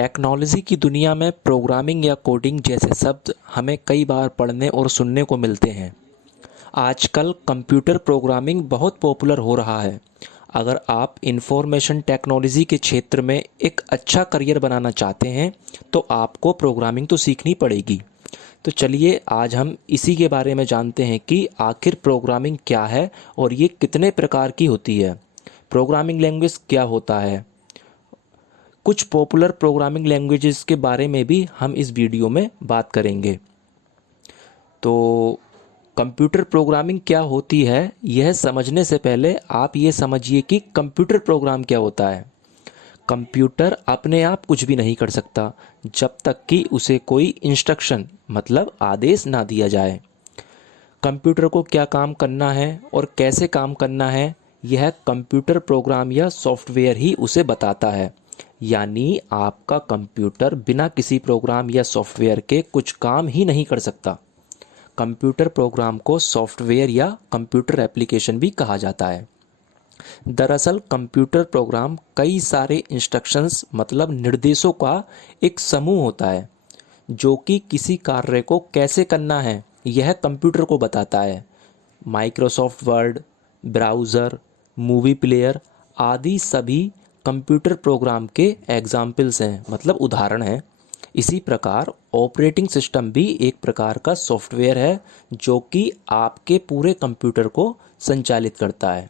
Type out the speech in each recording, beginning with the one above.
Technology की दुनिया में प्रोग्रामिंग या कोडिंग जैसे शब्द हमें कई बार पढ़ने और सुनने को मिलते हैं। आजकल कंप्यूटर प्रोग्रामिंग बहुत पॉपुलर हो रहा है। अगर आप इंफॉर्मेशन टेक्नोलॉजी के क्षेत्र में एक अच्छा करियर बनाना चाहते हैं तो आपको प्रोग्रामिंग तो सीखनी पड़ेगी। तो चलिए आज हम इसी के बारे में जानते हैं कि आखिर प्रोग्रामिंग क्या है और ये कितने प्रकार की होती है। प्रोग्रामिंग लैंग्वेज क्या होता है, कुछ पॉपुलर प्रोग्रामिंग लैंग्वेजेस के बारे में भी हम इस वीडियो में बात करेंगे। तो कंप्यूटर प्रोग्रामिंग क्या होती है, यह समझने से पहले आप ये समझिए कि कंप्यूटर प्रोग्राम क्या होता है। कंप्यूटर अपने आप कुछ भी नहीं कर सकता जब तक कि उसे कोई इंस्ट्रक्शन मतलब आदेश ना दिया जाए। कंप्यूटर को क्या काम करना है और कैसे काम करना है, यह कंप्यूटर प्रोग्राम या सॉफ्टवेयर ही उसे बताता है। यानी आपका कंप्यूटर बिना किसी प्रोग्राम या सॉफ्टवेयर के कुछ काम ही नहीं कर सकता। कंप्यूटर प्रोग्राम को सॉफ्टवेयर या कंप्यूटर एप्लीकेशन भी कहा जाता है। दरअसल कंप्यूटर प्रोग्राम कई सारे इंस्ट्रक्शंस मतलब निर्देशों का एक समूह होता है जो कि किसी कार्य को कैसे करना है यह कंप्यूटर को बताता है। Microsoft word, browser, movie player आदि सभी कंप्यूटर प्रोग्राम के एग्जाम्पल्स हैं मतलब उदाहरण हैं। इसी प्रकार ऑपरेटिंग सिस्टम भी एक प्रकार का सॉफ्टवेयर है जो कि आपके पूरे कंप्यूटर को संचालित करता है।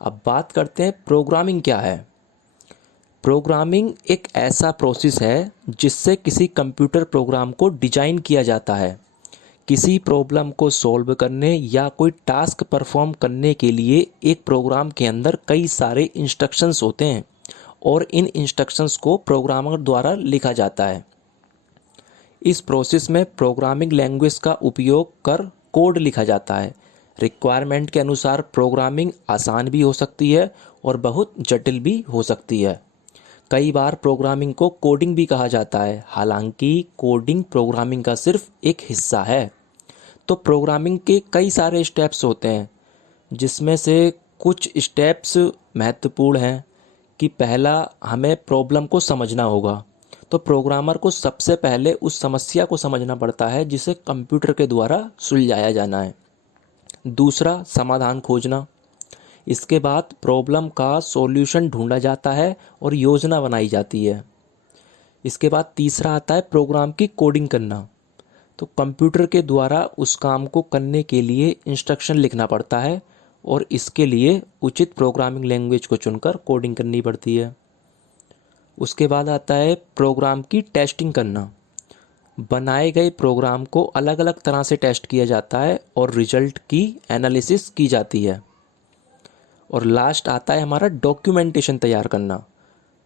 अब बात करते हैं प्रोग्रामिंग क्या है। प्रोग्रामिंग एक ऐसा प्रोसेस है जिससे किसी कंप्यूटर प्रोग्राम को डिजाइन किया जाता है। किसी प्रॉब्लम को सॉल्व करने या कोई टास्क परफॉर्म करने के लिए एक प्रोग्राम के अंदर कई सारे इंस्ट्रक्शंस होते हैं और इन इंस्ट्रक्शंस को प्रोग्रामर द्वारा लिखा जाता है। इस प्रोसेस में प्रोग्रामिंग लैंग्वेज का उपयोग कर कोड लिखा जाता है। रिक्वायरमेंट के अनुसार प्रोग्रामिंग आसान भी हो सकती है और बहुत जटिल भी हो सकती है। कई बार प्रोग्रामिंग को कोडिंग भी कहा जाता है, हालांकि कोडिंग प्रोग्रामिंग का सिर्फ एक हिस्सा है। तो प्रोग्रामिंग के कई सारे स्टेप्स होते हैं जिसमें से कुछ स्टेप्स महत्वपूर्ण हैं कि पहला हमें प्रॉब्लम को समझना होगा। तो प्रोग्रामर को सबसे पहले उस समस्या को समझना पड़ता है जिसे कंप्यूटर के द्वारा सुलझाया जाना है। दूसरा, समाधान खोजना। इसके बाद प्रॉब्लम का सॉल्यूशन ढूंढा जाता है और योजना बनाई जाती है। इसके बाद तीसरा आता है प्रोग्राम की कोडिंग करना। तो कंप्यूटर के द्वारा उस काम को करने के लिए इंस्ट्रक्शन लिखना पड़ता है और इसके लिए उचित प्रोग्रामिंग लैंग्वेज को चुनकर कोडिंग करनी पड़ती है। उसके बाद आता है प्रोग्राम की टेस्टिंग करना। बनाए गए प्रोग्राम को अलग अलग तरह से टेस्ट किया जाता है और रिजल्ट की एनालिसिस की जाती है। और लास्ट आता है हमारा डॉक्यूमेंटेशन तैयार करना।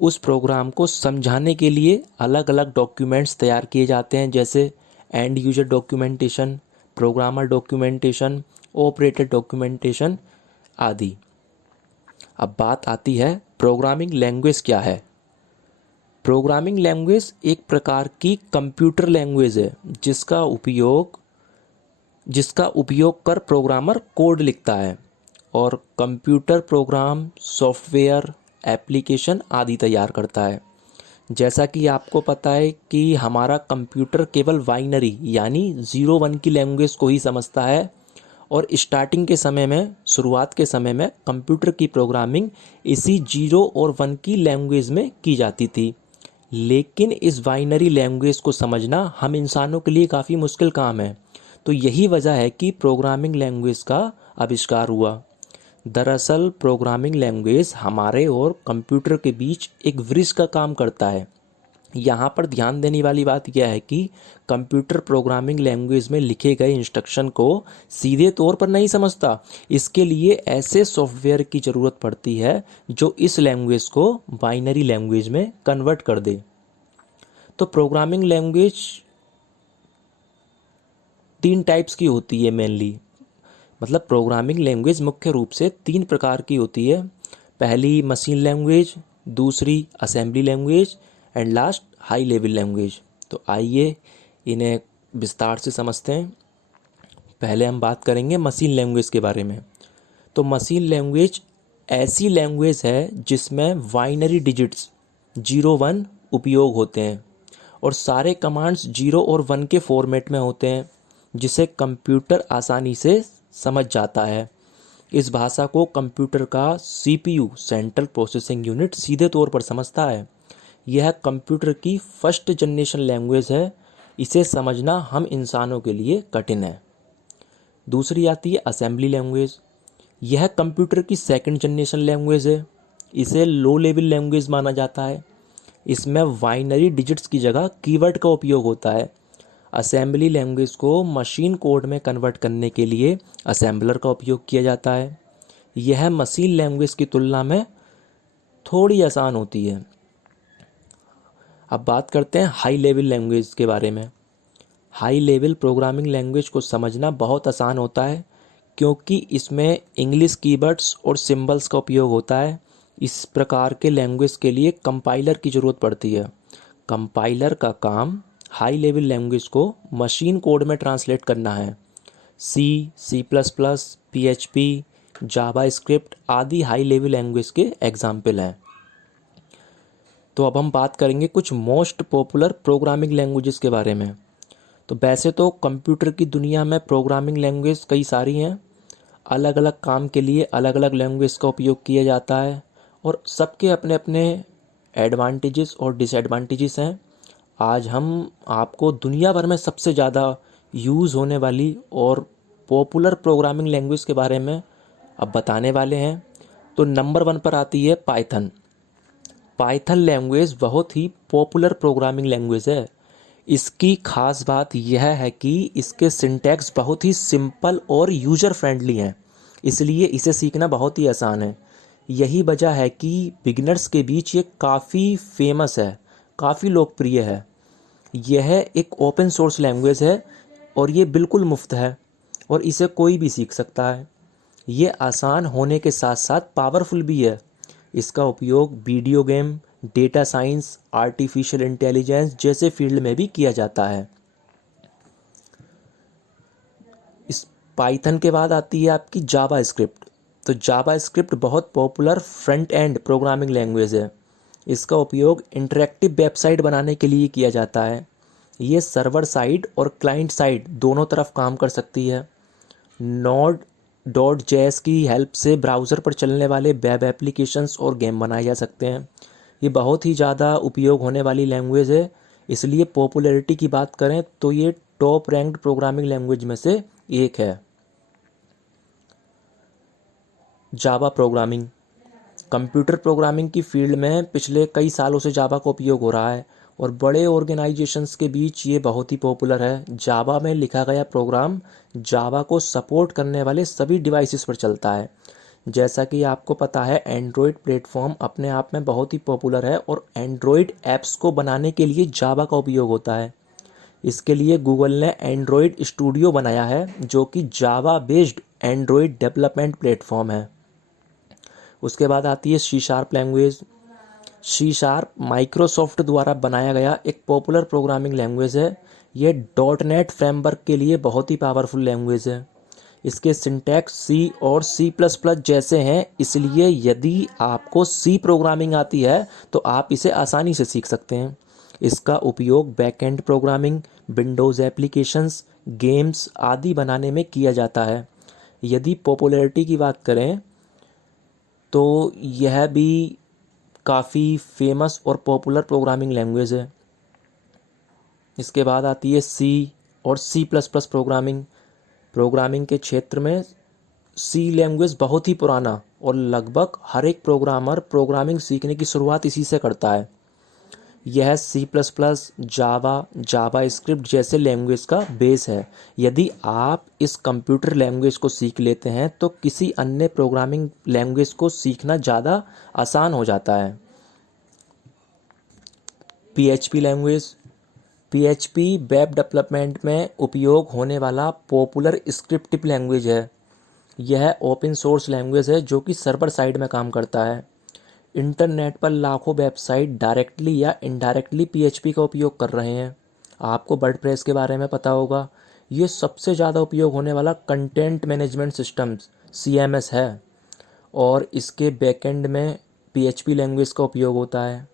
उस प्रोग्राम को समझाने के लिए अलग अलग डॉक्यूमेंट्स तैयार किए जाते हैं जैसे and user documentation, programmer documentation, operator documentation आदि। अब बात आती है प्रोग्रामिंग लैंग्वेज क्या है। प्रोग्रामिंग लैंग्वेज एक प्रकार की कंप्यूटर लैंग्वेज है जिसका उपयोग कर प्रोग्रामर कोड लिखता है और कंप्यूटर प्रोग्राम, सॉफ्टवेयर, एप्लीकेशन आदि तैयार करता है। जैसा कि आपको पता है कि हमारा कंप्यूटर केवल बाइनरी यानी 0-1 की लैंग्वेज को ही समझता है और शुरुआत के समय में कंप्यूटर की प्रोग्रामिंग इसी 0 और 1 की लैंग्वेज में की जाती थी। लेकिन इस बाइनरी लैंग्वेज को समझना हम इंसानों के लिए काफ़ी मुश्किल काम है। तो यही वजह है कि प्रोग्रामिंग लैंग्वेज का आविष्कार हुआ। दरअसल प्रोग्रामिंग लैंग्वेज हमारे और कंप्यूटर के बीच एक ब्रिज का काम करता है। यहाँ पर ध्यान देने वाली बात यह है कि कंप्यूटर प्रोग्रामिंग लैंग्वेज में लिखे गए इंस्ट्रक्शन को सीधे तौर पर नहीं समझता। इसके लिए ऐसे सॉफ्टवेयर की ज़रूरत पड़ती है जो इस लैंग्वेज को बाइनरी लैंग्वेज में कन्वर्ट कर दे। तो प्रोग्रामिंग लैंग्वेज 3 टाइप्स की होती है मेनली, मतलब प्रोग्रामिंग लैंग्वेज मुख्य रूप से 3 प्रकार की होती है। पहली मशीन लैंग्वेज, दूसरी assembly language and last high level language. तो आइए इन्हें विस्तार से समझते हैं। पहले हम बात करेंगे मशीन लैंग्वेज के बारे में। तो मशीन लैंग्वेज ऐसी लैंग्वेज है जिसमें बाइनरी डिजिट्स 0-1 उपयोग होते हैं और सारे कमांड्स 0 और 1 के फॉर्मेट में होते हैं, जिसे कंप्यूटर आसानी से समझ जाता है। इस भाषा को कंप्यूटर का सीपीयू सेंट्रल प्रोसेसिंग यूनिट सीधे तौर पर समझता है। यह कंप्यूटर की फर्स्ट जनरेशन लैंग्वेज है। इसे समझना हम इंसानों के लिए कठिन है। दूसरी आती है असेंबली लैंग्वेज। यह कंप्यूटर की सेकंड जनरेशन लैंग्वेज है। इसे लो लेवल लैंग्वेज माना जाता है। इसमें बाइनरी डिजिट्स की जगह कीवर्ड का उपयोग होता है। असेंबली लैंग्वेज को मशीन कोड में कन्वर्ट करने के लिए असेंबलर का उपयोग किया जाता है। यह मशीन लैंग्वेज की तुलना में थोड़ी आसान होती है। अब बात करते हैं हाई लेवल लैंग्वेज के बारे में। हाई लेवल प्रोग्रामिंग लैंग्वेज को समझना बहुत आसान होता है, क्योंकि इसमें इंग्लिश कीवर्ड्स और सिंबल्स का उपयोग होता है। इस प्रकार के लैंग्वेज के लिए कंपाइलर की ज़रूरत पड़ती है। कंपाइलर का काम हाई लेवल लैंग्वेज को मशीन कोड में ट्रांसलेट करना है। सी प्लस प्लस, PHP, जावा स्क्रिप्ट आदि हाई लेवल लैंग्वेज के एग्जाम्पल हैं। तो अब हम बात करेंगे कुछ मोस्ट पॉपुलर प्रोग्रामिंग लैंग्वेजेस के बारे में। तो वैसे तो कंप्यूटर की दुनिया में प्रोग्रामिंग लैंग्वेज कई सारी हैं। अलग अलग काम के लिए अलग अलग लैंग्वेज का उपयोग किया जाता है और सबके अपने अपने एडवांटेजेस और डिसएडवांटेजेस हैं। आज हम आपको दुनिया भर में सबसे ज़्यादा यूज़ होने वाली और पॉपुलर प्रोग्रामिंग लैंग्वेज के बारे में अब बताने वाले हैं। तो नंबर 1 पर आती है पाइथन। पाइथन लैंग्वेज बहुत ही पॉपुलर प्रोग्रामिंग लैंग्वेज है। इसकी खास बात यह है कि इसके सिंटैक्स बहुत ही सिंपल और यूज़र फ्रेंडली हैं, इसलिए इसे सीखना बहुत ही आसान है। यही वजह है कि बिगिनर्स के बीच ये काफ़ी फेमस है, काफ़ी लोकप्रिय है। यह एक ओपन सोर्स लैंग्वेज है और ये बिल्कुल मुफ्त है और इसे कोई भी सीख सकता है। ये आसान होने के साथ साथ पावरफुल भी है। इसका उपयोग video game, data science, artificial intelligence जैसे फील्ड में भी किया जाता है। इस पाइथन के बाद आती है आपकी जावा स्क्रिप्ट। तो जावा स्क्रिप्ट बहुत popular front end programming language है। इसका उपयोग इंटरैक्टिव वेबसाइट बनाने के लिए किया जाता है। ये सर्वर साइड और क्लाइंट साइड दोनों तरफ काम कर सकती है। Node.js की हेल्प से ब्राउज़र पर चलने वाले वेब एप्लीकेशंस और गेम बनाए जा सकते हैं। ये बहुत ही ज़्यादा उपयोग होने वाली लैंग्वेज है, इसलिए पॉपुलैरिटी की बात करें तो ये टॉप रैंक्ड प्रोग्रामिंग लैंग्वेज में से एक है। Java programming. कंप्यूटर प्रोग्रामिंग की फील्ड में पिछले कई सालों से जावा का उपयोग हो रहा है और बड़े ऑर्गेनाइजेशंस के बीच ये बहुत ही पॉपुलर है। जावा में लिखा गया प्रोग्राम जावा को सपोर्ट करने वाले सभी डिवाइसेस पर चलता है। जैसा कि आपको पता है, एंड्रॉयड प्लेटफॉर्म अपने आप में बहुत ही पॉपुलर है और एंड्रॉयड ऐप्स को बनाने के लिए जावा का उपयोग होता है। इसके लिए गूगल ने एंड्रॉयड स्टूडियो बनाया है, जो कि Java based Android development platform है। उसके बाद आती है C# लैंग्वेज। C# माइक्रोसॉफ्ट द्वारा बनाया गया एक पॉपुलर प्रोग्रामिंग लैंग्वेज है। ये .NET फ्रेमवर्क के लिए बहुत ही पावरफुल लैंग्वेज है। इसके सिंटैक्स C और C++ जैसे हैं, इसलिए यदि आपको C प्रोग्रामिंग आती है तो आप इसे आसानी से सीख सकते हैं। इसका उपयोग backend programming, Windows applications, games आदि बनाने में किया जाता है। यदि पॉपुलैरिटी की बात करें तो यह भी काफ़ी फेमस और पॉपुलर प्रोग्रामिंग लैंग्वेज है। इसके बाद आती है C और C++ प्रोग्रामिंग के क्षेत्र में C लैंग्वेज बहुत ही पुराना और लगभग हर एक प्रोग्रामर प्रोग्रामिंग सीखने की शुरुआत इसी से करता है। यह C++, जावा स्क्रिप्ट जैसे लैंग्वेज का बेस है। यदि आप इस कंप्यूटर लैंग्वेज को सीख लेते हैं तो किसी अन्य प्रोग्रामिंग लैंग्वेज को सीखना ज़्यादा आसान हो जाता है। PHP language. PHP web development में उपयोग होने वाला पॉपुलर स्क्रिप्टिव लैंग्वेज है। यह ओपन सोर्स लैंग्वेज है जो कि सर्वर साइड में काम करता है। इंटरनेट पर लाखों वेबसाइट डायरेक्टली या इनडायरेक्टली PHP का उपयोग कर रहे हैं। आपको वर्डप्रेस के बारे में पता होगा। ये सबसे ज़्यादा उपयोग होने वाला कंटेंट मैनेजमेंट सिस्टम CMS है और इसके बैकएंड में PHP लैंग्वेज का उपयोग होता है।